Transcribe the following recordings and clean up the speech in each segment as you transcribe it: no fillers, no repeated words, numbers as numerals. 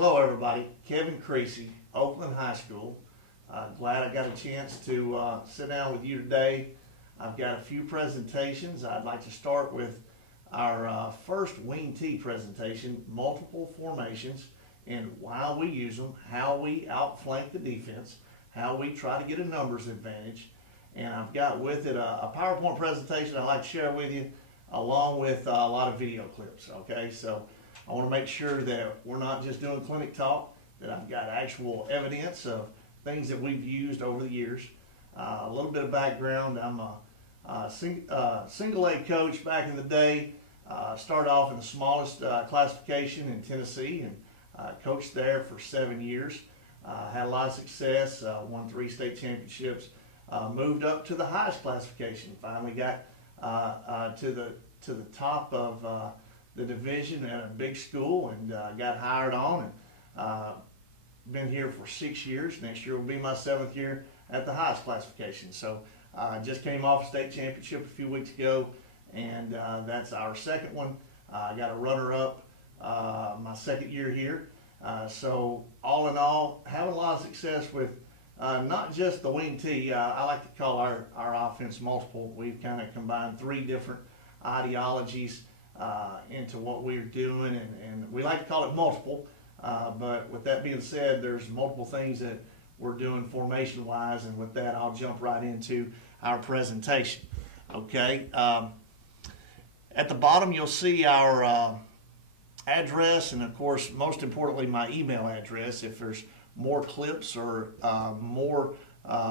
Hello everybody, Kevin Creasy, Oakland High School. Glad I got a chance to sit down with you today. I've got a few presentations. I'd like to start with our first wing T presentation, multiple formations, and why we use them, how we outflank the defense, how we try to get a numbers advantage. And I've got with it a PowerPoint presentation I'd like to share with you, along with a lot of video clips, okay? So I want to make sure that we're not just doing clinic talk, that I've got actual evidence of things that we've used over the years. A little bit of background, I'm a single A coach back in the day. Started off in the smallest classification in Tennessee and coached there for 7 years. Had a lot of success, won 3 state championships. Moved up to the highest classification. Finally got to the top of the division at a big school and got hired on, and been here for 6 years. Next year will be my 7th year at the highest classification. So I just came off a state championship a few weeks ago, and that's our second one. I got a runner-up my 2nd year here. So all in all, having a lot of success with not just the wing T. I like to call our offense multiple. We've kind of combined 3 different ideologies into what we're doing, and we like to call it multiple. But with that being said, there's multiple things that we're doing formation-wise, and with that, I'll jump right into our presentation. Okay. At the bottom, you'll see our address, and of course, most importantly, my email address. If there's more clips or more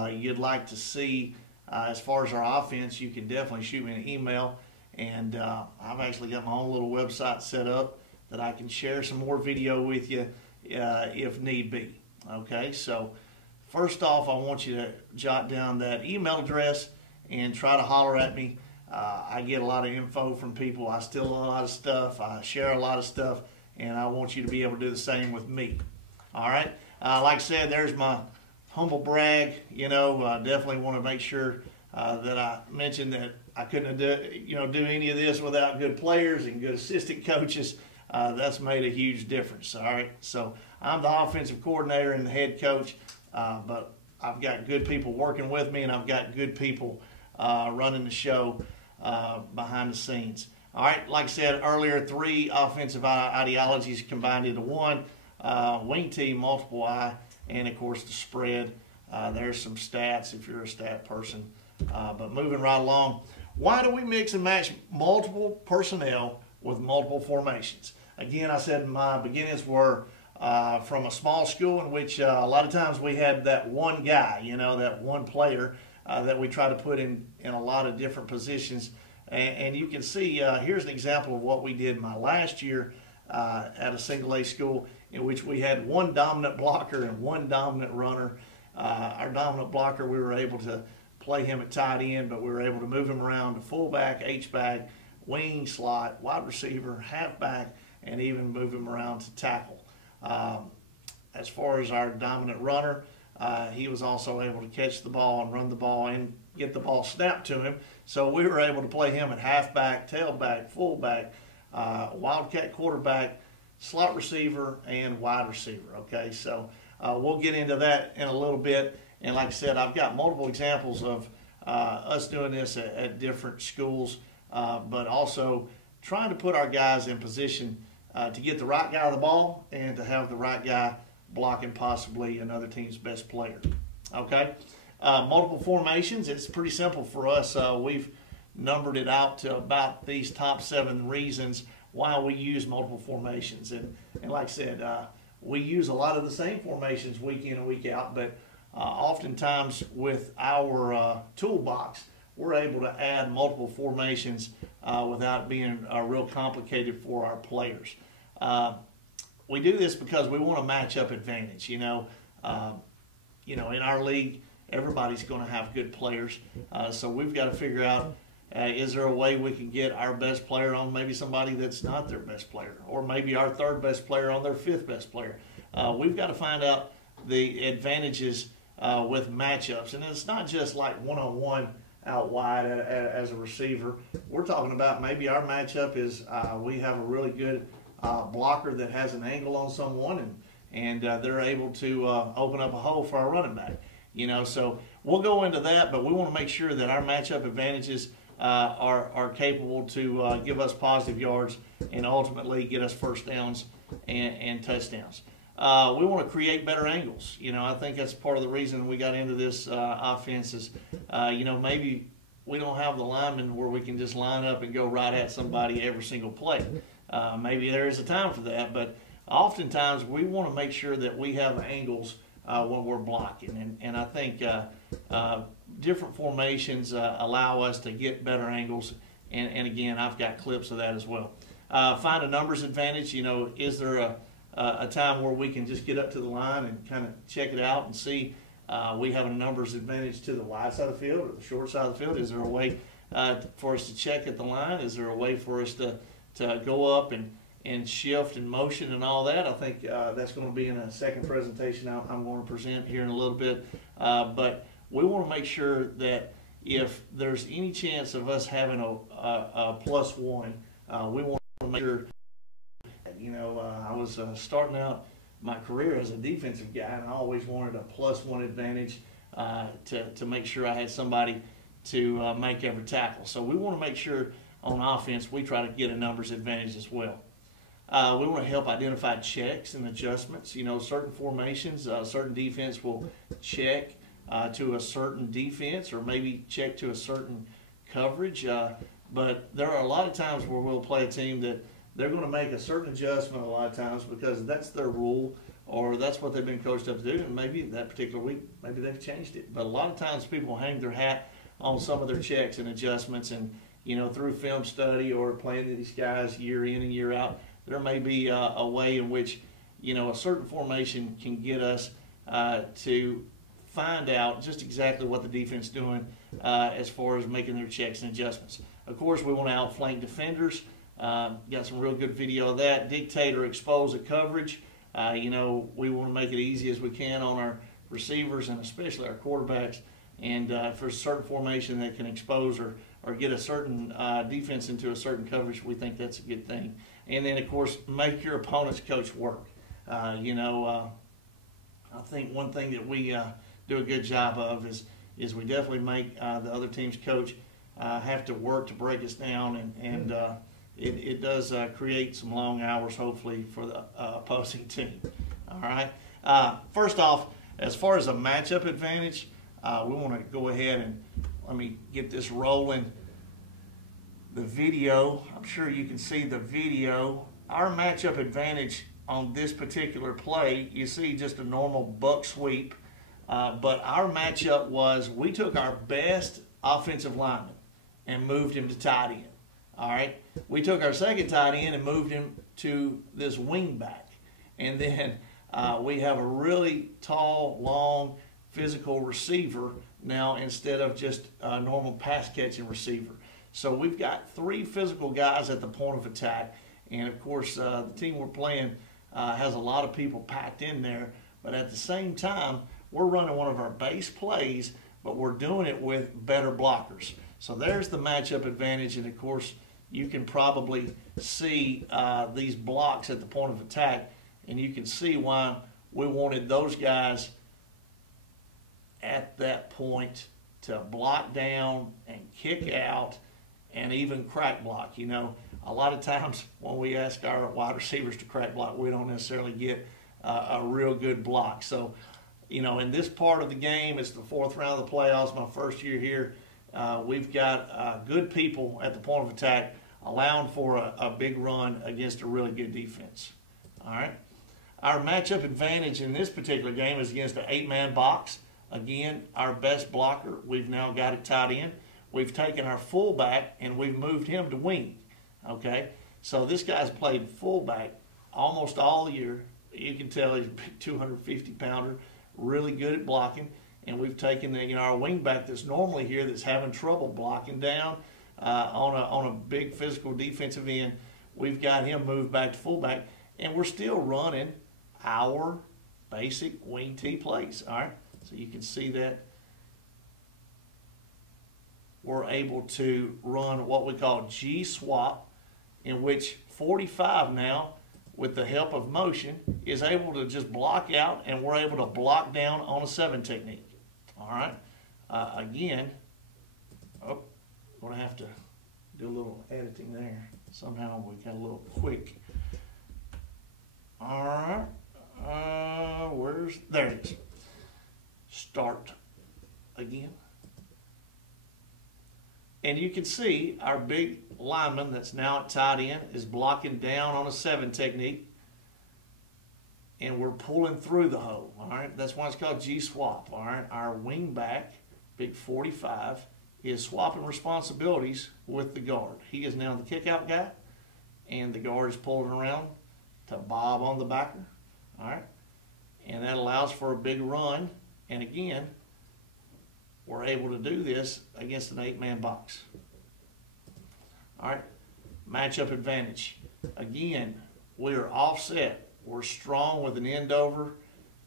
you'd like to see as far as our offense, you can definitely shoot me an email. And I've actually got my own little website set up that I can share some more video with you if need be. Okay, so first off, I want you to jot down that email address and try to holler at me. I get a lot of info from people. I steal a lot of stuff. I share a lot of stuff, and I want you to be able to do the same with me. All right, like I said, there's my humble brag. You know, definitely want to make sure that I mentioned that I couldn't do any of this without good players and good assistant coaches. That's made a huge difference. All right, so I'm the offensive coordinator and the head coach, but I've got good people working with me, and I've got good people running the show behind the scenes. All right, like I said earlier, 3 offensive ideologies combined into one: wing T, multiple I, and of course the spread. There's some stats if you're a stat person. But moving right along, why do we mix and match multiple personnel with multiple formations? Again, I said my beginnings were from a small school in which a lot of times we had that one guy, that one player that we try to put in a lot of different positions. And you can see here's an example of what we did my last year at a single A school, in which we had one dominant blocker and one dominant runner. Our dominant blocker, we were able to play him at tight end, but we were able to move him around to fullback, H-back, wing, slot, wide receiver, halfback, and even move him around to tackle. As far as our dominant runner, he was also able to catch the ball and run the ball and get the ball snapped to him. So we were able to play him at halfback, tailback, fullback, wildcat quarterback, slot receiver, and wide receiver. Okay, so we'll get into that in a little bit. And like I said, I've got multiple examples of us doing this at different schools, but also trying to put our guys in position to get the right guy the ball and to have the right guy blocking possibly another team's best player. Okay, multiple formations, it's pretty simple for us. We've numbered it out to about these top 7 reasons why we use multiple formations. And like I said, we use a lot of the same formations week in and week out, but oftentimes with our toolbox, we're able to add multiple formations without it being real complicated for our players. We do this because we want a matchup advantage. In our league, everybody's going to have good players, so we've got to figure out, is there a way we can get our best player on maybe somebody that's not their best player, or maybe our 3rd best player on their 5th best player. We've got to find out the advantages with matchups, and it's not just like one-on-one out wide as a receiver. We're talking about maybe our matchup is we have a really good blocker that has an angle on someone, and they're able to open up a hole for our running back. So we'll go into that, but we want to make sure that our matchup advantages are capable to give us positive yards and ultimately get us first downs and touchdowns. We want to create better angles. I think that's part of the reason we got into this offense is, maybe we don't have the linemen where we can just line up and go right at somebody every single play. Maybe there is a time for that, but oftentimes we want to make sure that we have angles when we're blocking. And I think different formations allow us to get better angles. And again, I've got clips of that as well. Find a numbers advantage. Is there a time where we can just get up to the line and kind of check it out and see we have a numbers advantage to the wide side of the field or the short side of the field? Is there a way for us to check at the line? Is there a way for us to go up and shift and motion and all that? I think that's going to be in a second presentation I'm going to present here in a little bit. But we want to make sure that if there's any chance of us having a +1, we want to make sure. I was starting out my career as a defensive guy, and I always wanted a +1 advantage to make sure I had somebody to make every tackle. So we want to make sure on offense we try to get a numbers advantage as well. We want to help identify checks and adjustments. Certain formations, certain defense will check to a certain defense or maybe check to a certain coverage. But there are a lot of times where we'll play a team that they're going to make a certain adjustment a lot of times because that's their rule or that's what they've been coached up to do. And maybe that particular week, maybe they've changed it. But a lot of times people hang their hat on some of their checks and adjustments. And, through film study or playing these guys year in and year out, there may be a way in which, a certain formation can get us to find out just exactly what the defense is doing as far as making their checks and adjustments. Of course, we want to outflank defenders. Got some real good video of that. Dictate or expose a coverage. We want to make it easy as we can on our receivers and especially our quarterbacks. And for a certain formation that can expose or get a certain defense into a certain coverage, we think that's a good thing. And then, of course, make your opponent's coach work. I think one thing that we do a good job of is we definitely make the other team's coach have to work to break us down, and it does create some long hours, hopefully, for the opposing team. All right. First off, as far as a matchup advantage, we want to go ahead and let me get this rolling. The video, I'm sure you can see the video. Our matchup advantage on this particular play, you see just a normal buck sweep, but our matchup was we took our best offensive lineman and moved him to tight end. All right, we took our second tight end and moved him to this wing back, and then we have a really tall, long, physical receiver now instead of just a normal pass catching receiver. So we've got 3 physical guys at the point of attack, and of course the team we're playing has a lot of people packed in there, but at the same time we're running one of our base plays, but we're doing it with better blockers. So there's the matchup advantage, and of course you can probably see these blocks at the point of attack, and you can see why we wanted those guys at that point to block down and kick out and even crack block. A lot of times when we ask our wide receivers to crack block, we don't necessarily get a real good block. So, in this part of the game, it's the 4th round of the playoffs, my first year here. We've got good people at the point of attack allowing for a big run against a really good defense. All right. Our matchup advantage in this particular game is against an 8-man box. Again, our best blocker, we've now got it tight end. We've taken our fullback and we've moved him to wing. Okay, so this guy's played fullback almost all year. You can tell he's a big 250-pounder, really good at blocking. And we've taken our wingback that's normally here that's having trouble blocking down on a big physical defensive end. We've got him moved back to fullback, and we're still running our basic wing T plays. All right, so you can see that we're able to run what we call G swap, in which 45 now with the help of motion, is able to just block out, and we're able to block down on a 7 technique. All right. Again, oh, I'm gonna have to do a little editing there. Somehow we got a little quick. All right. There it is. Start again. And you can see our big lineman that's now at tight end is blocking down on a 7 technique. And we're pulling through the hole. All right. That's why it's called G-swap. All right. Our wing back, big 45, is swapping responsibilities with the guard. He is now the kick-out guy, and the guard is pulling around to bob on the backer. All right. And that allows for a big run. And again, we're able to do this against an 8-man box. All right. Matchup advantage. Again, we are offset. We're strong with an end over,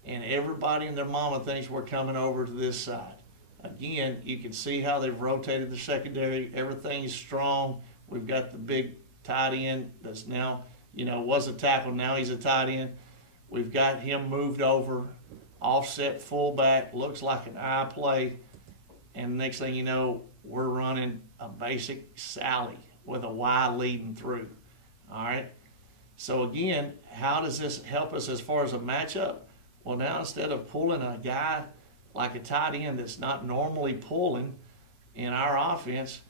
and everybody and their mama thinks we're coming over to this side. Again, you can see how they've rotated the secondary. Everything's strong. We've got the big tight end that's now, was a tackle. Now he's a tight end. We've got him moved over, offset fullback, looks like an I play. And next thing you know, we're running a basic Sally with a Y leading through. All right. So again, how does this help us as far as a matchup? Well, now instead of pulling a guy like a tight end that's not normally pulling in our offense,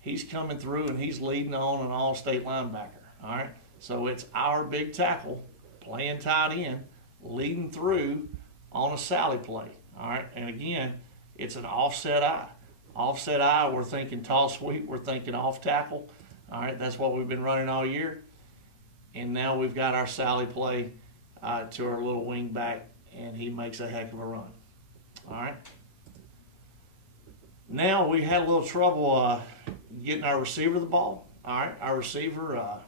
he's coming through and he's leading on an all-state linebacker. All right. So it's our big tackle playing tight end, leading through on a Sally play. All right. And again, it's an offset I. Offset I, we're thinking toss sweep, we're thinking off tackle. All right, that's what we've been running all year. And now we've got our Sally play to our little wing back, and he makes a heck of a run. All right. Now we had a little trouble getting our receiver the ball. All right, our receiver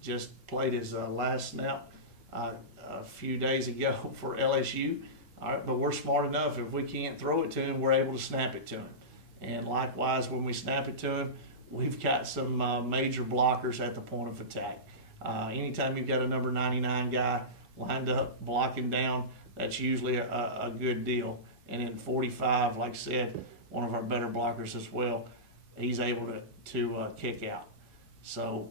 just played his last snap a few days ago for LSU. All right, but we're smart enough, if we can't throw it to him, we're able to snap it to him. And likewise, when we snap it to him, we've got some major blockers at the point of attack. Anytime you've got a number 99 guy lined up blocking down, that's usually a good deal. And in 45, like I said, one of our better blockers as well, he's able to kick out. So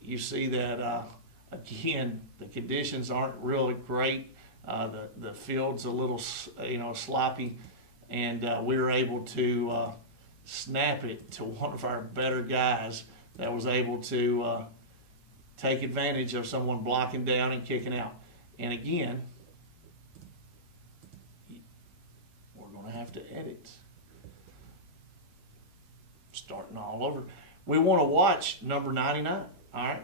you see that, again, the conditions aren't really great. The field's a little, sloppy, and we were able to snap it to one of our better guys that was able to take advantage of someone blocking down and kicking out. And again, we're going to have to edit. Starting all over. We want to watch number 99, all right?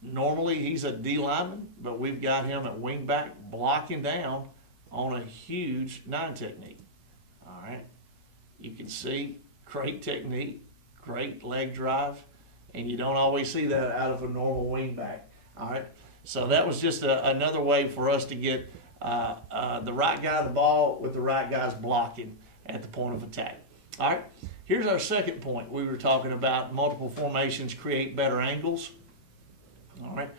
Normally, he's a D lineman, but we've got him at wing back blocking down on a huge 9 technique. All right. You can see great technique, great leg drive, and you don't always see that out of a normal wing back. All right. So that was just another way for us to get the right guy the ball with the right guys blocking at the point of attack. All right. Here's our second point. We were talking about multiple formations create better angles. All right.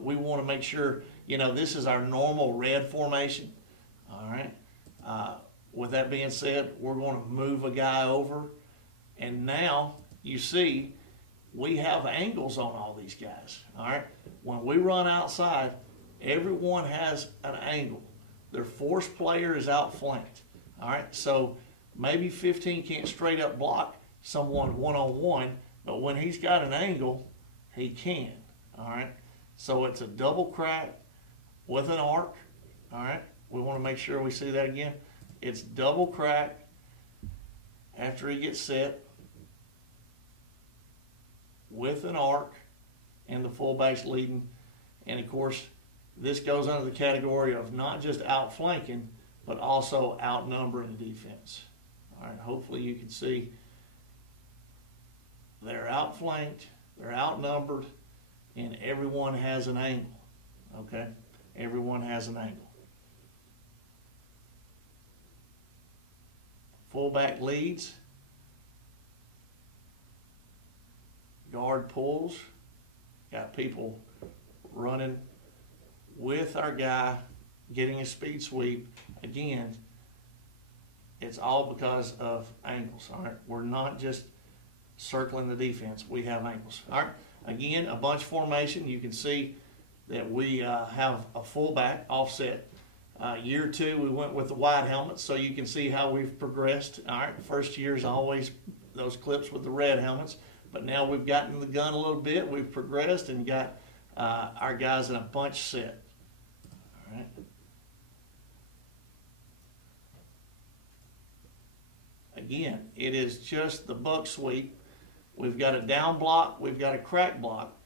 We want to make sure, this is our normal red formation. All right. With that being said, we're going to move a guy over. And now you see we have angles on all these guys. All right. When we run outside, everyone has an angle. Their force player is outflanked. All right. So maybe 15 can't straight up block someone one-on-one, but when he's got an angle, he can. All right, so it's a double crack with an arc. All right, we want to make sure we see that again. It's double crack after he gets set with an arc, and the fullback's leading. And of course, this goes under the category of not just outflanking, but also outnumbering the defense. All right, hopefully you can see they're outflanked, they're outnumbered, and everyone has an angle, okay? Everyone has an angle. Fullback leads. Guard pulls. Got people running with our guy getting a speed sweep, again, it's all because of angles. All right, we're not just circling the defense, we have angles. All right, again, a bunch formation. You can see that we have a fullback offset. Year 2, we went with the wide helmets, so you can see how we've progressed. All right, first year is always those clips with the red helmets, but now we've gotten the gun a little bit. We've progressed and got our guys in a bunch set. All right. Again, it is just the buck sweep. We've got a down block, we've got a crack block,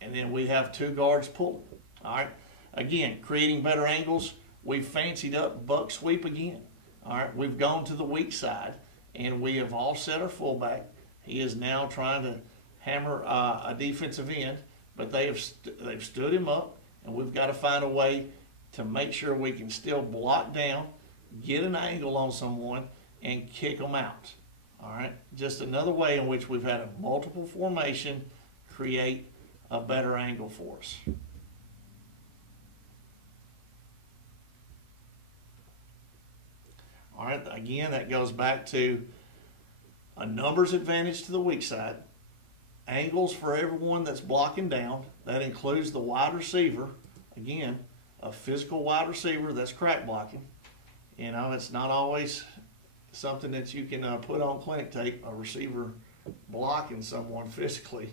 and then we have 2 guards pulling. All right. Again, creating better angles. We've fancied up buck sweep again. All right. We've gone to the weak side, and we have offset our fullback. He is now trying to hammer a defensive end, but they've stood him up, and we've got to find a way to make sure we can still block down, get an angle on someone, and kick them out. All right. Just another way in which we've had a multiple formation create a better angle for us. All right, again, that goes back to a numbers advantage to the weak side, angles for everyone that's blocking down. That includes the wide receiver. Again, a physical wide receiver that's crack blocking. You know, it's not always something that you can put on clinic tape, a receiver blocking someone physically.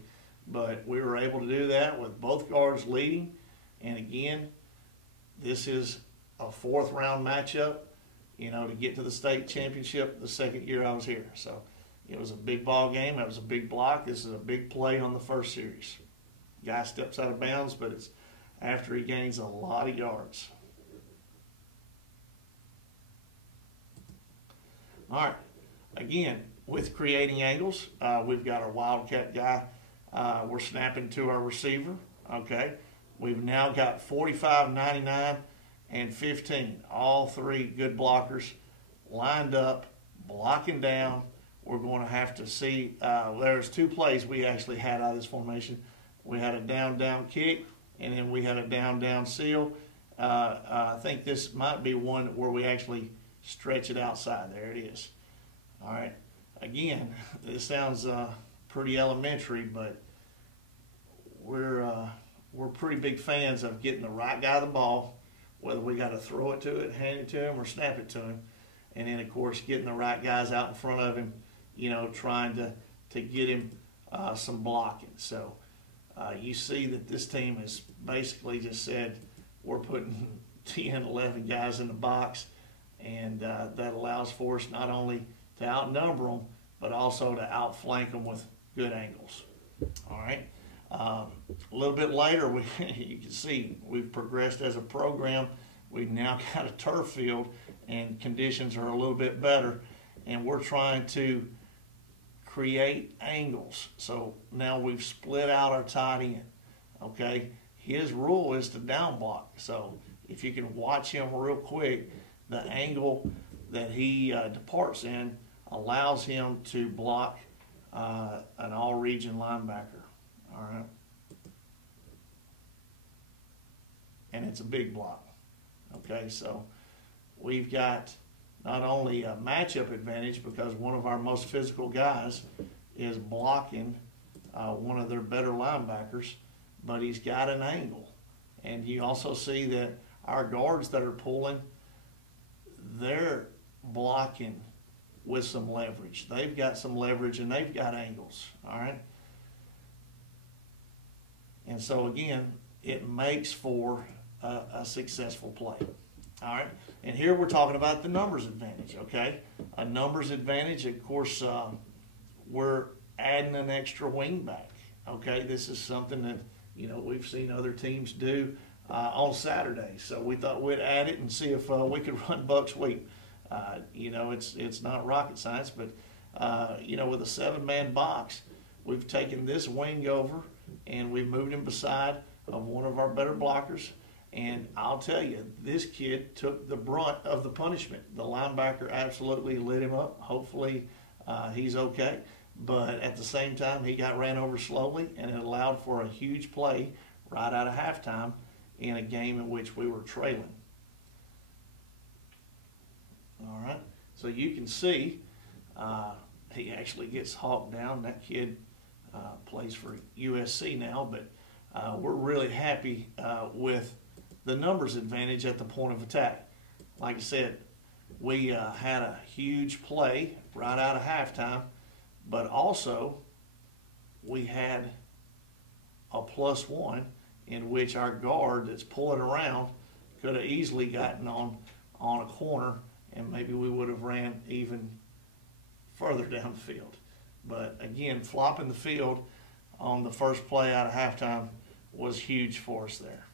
But we were able to do that with both guards leading. And again, this is a 4th round matchup, you know, to get to the state championship the 2nd year I was here. So it was a big ball game. That was a big block. This is a big play on the first series. Guy steps out of bounds, but it's after he gains a lot of yards. All right. Again, with creating angles, we've got our Wildcat guy. We're snapping to our receiver. Okay. We've now got 45, 99, and 15. All 3 good blockers lined up, blocking down. We're going to have to see, there's 2 plays we actually had out of this formation. We had a down-down kick, and then we had a down-down seal. I think this might be one where we actually stretch it outside. There it is. All right. Again, this sounds pretty elementary, but we're pretty big fans of getting the right guy the ball, whether we got to throw it to it, hand it to him, or snap it to him. And then, of course, getting the right guys out in front of him, you know, trying to get him some blocking. So you see that this team has basically just said, we're putting 10, 11 guys in the box, and that allows for us not only to outnumber them, but also to outflank them with good angles. All right. A little bit later, you can see we've progressed as a program. We've now got a turf field, and conditions are a little bit better, and we're trying to create angles. So now we've split out our tight end. Okay. His rule is to down block. So if you can watch him real quick, the angle that he departs in allows him to block an all-region linebacker. All right. And it's a big block. Okay, so we've got not only a matchup advantage because one of our most physical guys is blocking one of their better linebackers, but he's got an angle. And you also see that our guards that are pulling, they're blocking with some leverage. They've got some leverage and they've got angles. All right. And so again, it makes for a successful play. All right. And here we're talking about the numbers advantage. Okay. A numbers advantage, of course, we're adding an extra wing back. Okay. This is something that, you know, we've seen other teams do on Saturday. So we thought we'd add it and see if we could run buck sweep. You know, it's not rocket science, but, you know, with a 7-man box, we've taken this wing over and we moved him beside of one of our better blockers. And I'll tell you, this kid took the brunt of the punishment. The linebacker absolutely lit him up. Hopefully he's okay. but at the same time, he got ran over slowly, and it allowed for a huge play right out of halftime in a game in which we were trailing. All right, so you can see he actually gets hawked down. That kid plays for USC now, but we're really happy with the numbers advantage at the point of attack. Like I said, we had a huge play right out of halftime, but also we had a +1 in which our guard that's pulling around could have easily gotten on a corner, and maybe we would have ran even further down the field. But again, flopping the field on the first play out of halftime was huge for us there.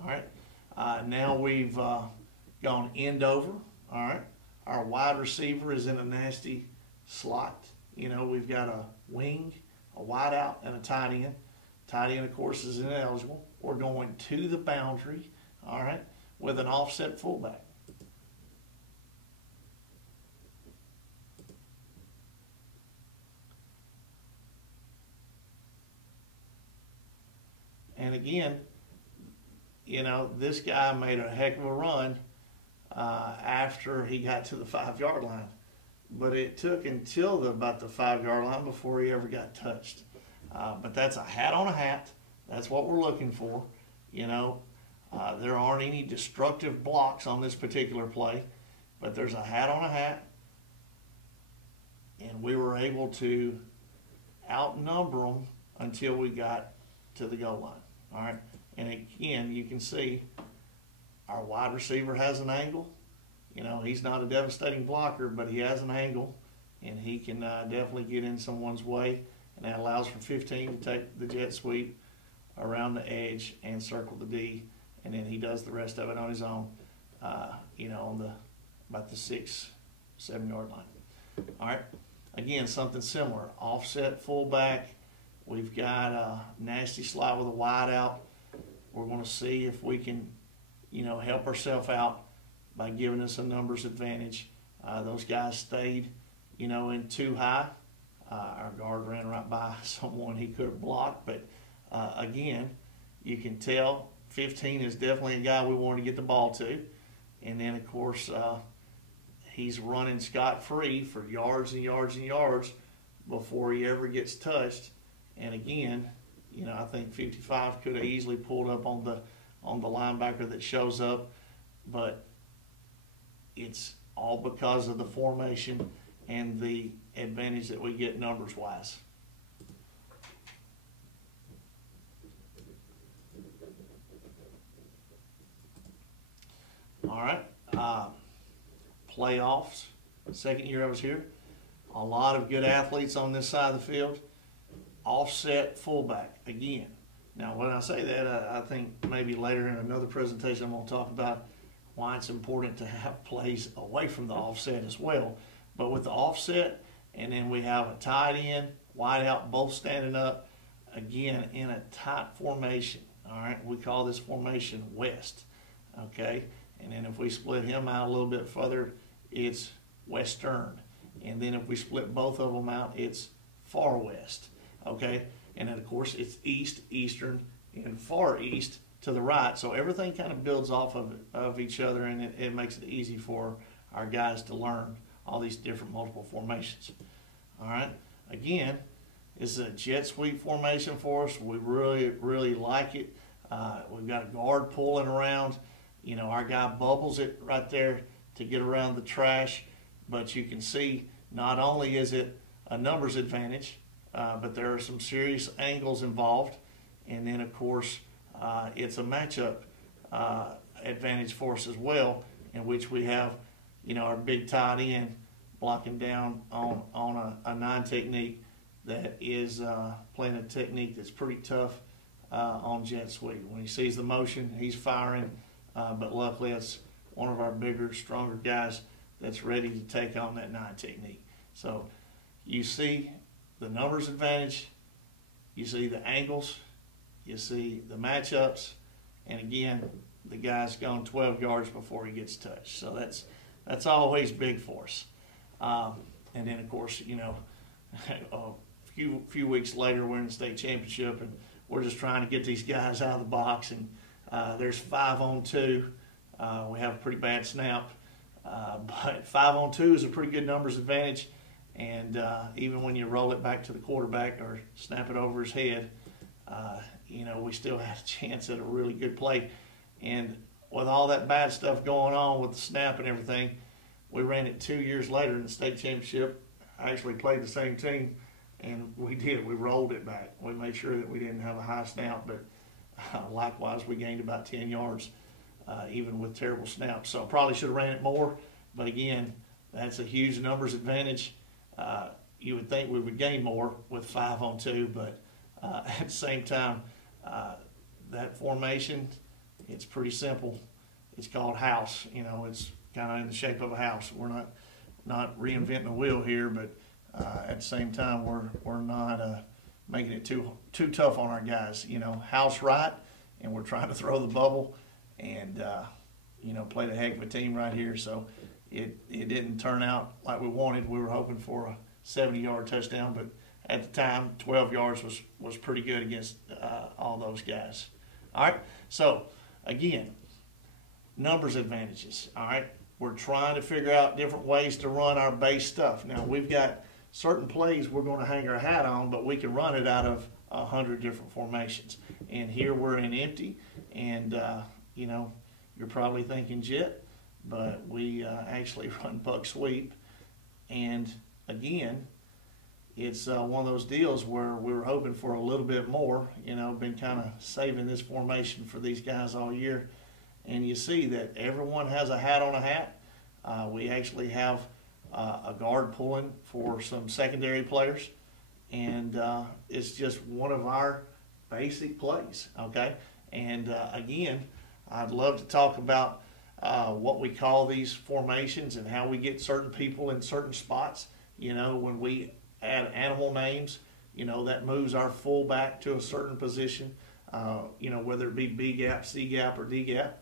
All right, now we've gone end over. All right, our wide receiver is in a nasty slot. You know, we've got a wing, a wide out, and a tight end. Tight end, of course, is ineligible. We're going to the boundary, all right, with an offset fullback. And again, you know, this guy made a heck of a run after he got to the 5-yard line. But it took until about the 5-yard line before he ever got touched. But that's a hat on a hat. That's what we're looking for. You know, there aren't any destructive blocks on this particular play, but there's a hat on a hat. And we were able to outnumber them until we got to the goal line. All right. And again, you can see our wide receiver has an angle. You know, he's not a devastating blocker, but he has an angle, and he can definitely get in someone's way. And that allows for 15 to take the jet sweep around the edge and circle the D, and then he does the rest of it on his own, you know, on about the 6-7 yard line. All right. Again, something similar. Offset fullback. We've got a nasty slot with a wide out. We're going to see if we can, you know, help ourselves out by giving us a numbers advantage. Those guys stayed, you know, in too high. Our guard ran right by someone he could have blocked. But, again, you can tell 15 is definitely a guy we want to get the ball to. And then, of course, he's running scot-free for yards and yards and yards before he ever gets touched. And, again, you know, I think 55 could have easily pulled up on the linebacker that shows up. But it's all because of the formation and the advantage that we get numbers-wise. All right. Playoffs. Second year I was here. A lot of good athletes on this side of the field. Offset fullback again. Now, when I say that, I think maybe later in another presentation I'm going to talk about why it's important to have plays away from the offset as well. But with the offset, and then we have a tight end, wide out, both standing up, again, in a tight formation. All right, we call this formation West, okay? And then if we split him out a little bit further, it's Western. And then if we split both of them out, it's Far West, okay? And then, of course, it's East, Eastern, and Far East to the right. So everything kind of builds off of each other, and it makes it easy for our guys to learn all these different multiple formations. All right. Again, this is a jet sweep formation for us. We really, really like it. We've got a guard pulling around. You know, our guy bubbles it right there to get around the trash. But you can see not only is it a numbers advantage, but there are some serious angles involved. And then, of course, it's a matchup advantage for us as well, in which we have, you know, our big tight end blocking down on a 9 technique that is playing a technique that's pretty tough on jet sweep. When he sees the motion, he's firing, but luckily it's one of our bigger, stronger guys that's ready to take on that 9 technique. So you see the numbers advantage, you see the angles, you see the matchups, and again, the guy's gone 12 yards before he gets touched. So that's always big for us. And then, of course, you know, a few weeks later, we're in the state championship, and we're just trying to get these guys out of the box. And there's 5-on-2. We have a pretty bad snap, but 5-on-2 is a pretty good numbers advantage. And even when you roll it back to the quarterback or snap it over his head, we still had a chance at a really good play. And with all that bad stuff going on with the snap and everything, we ran it 2 years later in the state championship. I actually played the same team, and we did. We rolled it back. We made sure that we didn't have a high snap, but likewise, we gained about 10 yards, even with terrible snaps. So I probably should have ran it more, but again, that's a huge numbers advantage. You would think we would gain more with 5-on-2, but at the same time, that formation, it's pretty simple. It's called house. It's kind of in the shape of a house. We're not reinventing the wheel here, but at the same time, we're not making it too tough on our guys. House right, and we're trying to throw the bubble and play the heck of a team right here. So it didn't turn out like we wanted. We were hoping for a 70-yard touchdown, but at the time, 12 yards was pretty good against all those guys. All right, so again, numbers advantages. All right, we're trying to figure out different ways to run our base stuff. Now, we've got certain plays we're going to hang our hat on, but we can run it out of 100 different formations. And here we're in empty, and you're probably thinking jet, but we actually run buck sweep. And again, it's one of those deals where we were hoping for a little bit more. Been kind of saving this formation for these guys all year. And you see that everyone has a hat on a hat. We actually have a guard pulling for some secondary players. And it's just one of our basic plays, okay? And again, I'd love to talk about what we call these formations and how we get certain people in certain spots. When we add animal names, that moves our fullback to a certain position, whether it be B gap, C gap, or D gap.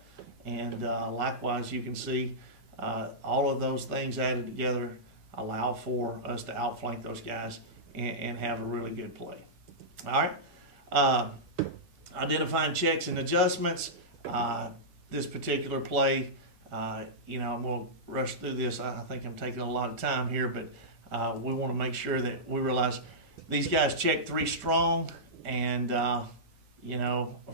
And likewise, you can see all of those things added together allow for us to outflank those guys and have a really good play. All right. Identifying checks and adjustments. This particular play, I'm going to rush through this. I think I'm taking a lot of time here, but we want to make sure that we realize these guys check 3 strong, and of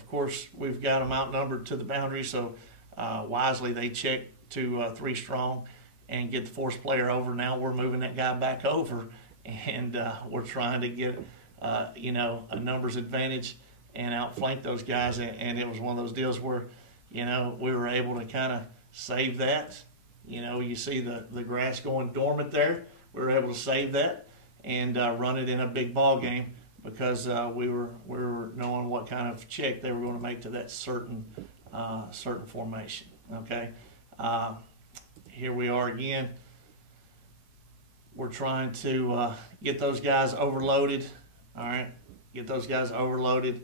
course, we've got them outnumbered to the boundary, so wisely they check to 3 strong and get the force player over. Now we're moving that guy back over, and we're trying to get a numbers advantage and outflank those guys. And it was one of those deals where we were able to kind of save that. You see the grass going dormant there. We were able to save that and run it in a big ball game because we were knowing what kind of check they were going to make to that certain formation. Okay, here we are again. We're trying to get those guys overloaded. All right, get those guys overloaded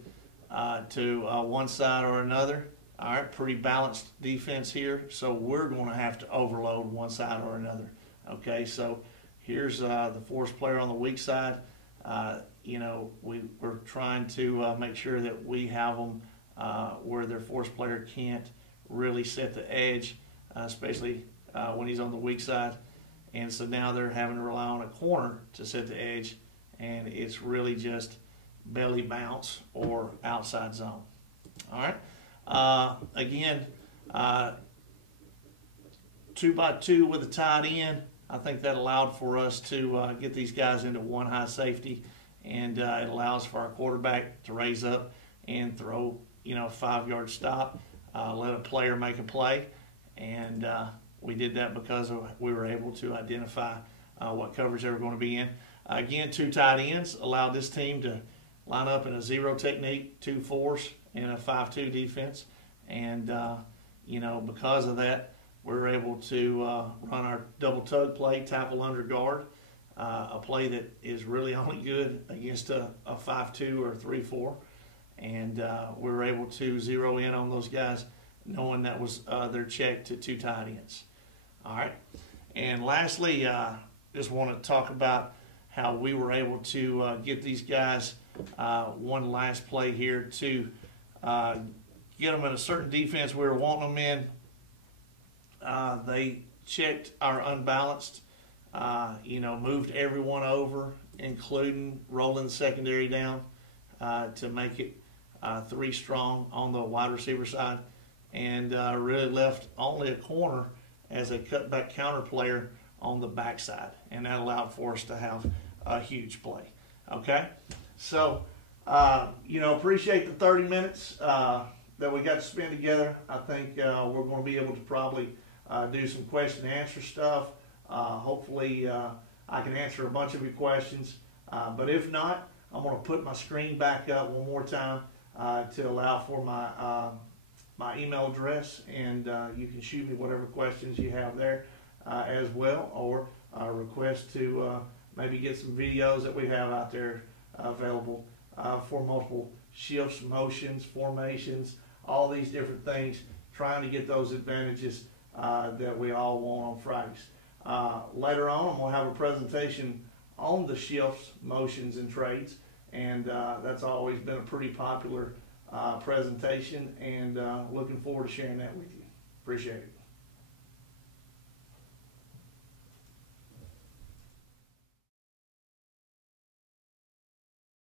to one side or another. All right, pretty balanced defense here, so we're going to have to overload one side or another. Okay, so here's the force player on the weak side. We're trying to make sure that we have them where their force player can't really set the edge, especially when he's on the weak side. And so now they're having to rely on a corner to set the edge, and it's really just belly bounce or outside zone. All right. Again, 2x2 with a tight end. I think that allowed for us to get these guys into one high safety, and it allows for our quarterback to raise up and throw, a 5-yard stop, let a player make a play, and we did that because we were able to identify what coverage they were going to be in. Again, 2 tight ends allowed this team to line up in a 0 technique, 2 4s, and a 5-2 defense. And, because of that, we were able to run our double tug play, tackle under guard, a play that is really only good against a 5-2 or 3-4. And we were able to zero in on those guys, knowing that was their check to 2 tight ends. All right. And lastly, just want to talk about how we were able to get these guys one last play here to get them in a certain defense we were wanting them in. They checked our unbalanced, moved everyone over, including rolling the secondary down to make it 3 strong on the wide receiver side, and really left only a corner as a cutback counter player on the backside, and that allowed for us to have a huge play. Okay, so appreciate the 30 minutes that we got to spend together. I think we're going to be able to probably do some question and answer stuff. Hopefully I can answer a bunch of your questions, but if not, I'm going to put my screen back up one more time to allow for my email address, and you can shoot me whatever questions you have there as well, or request to maybe get some videos that we have out there available for multiple shifts, motions, formations, all these different things, trying to get those advantages that we all want on Fridays. Later on, I'm going to have a presentation on the shifts, motions, and trades, and that's always been a pretty popular presentation, and looking forward to sharing that with you. Appreciate it.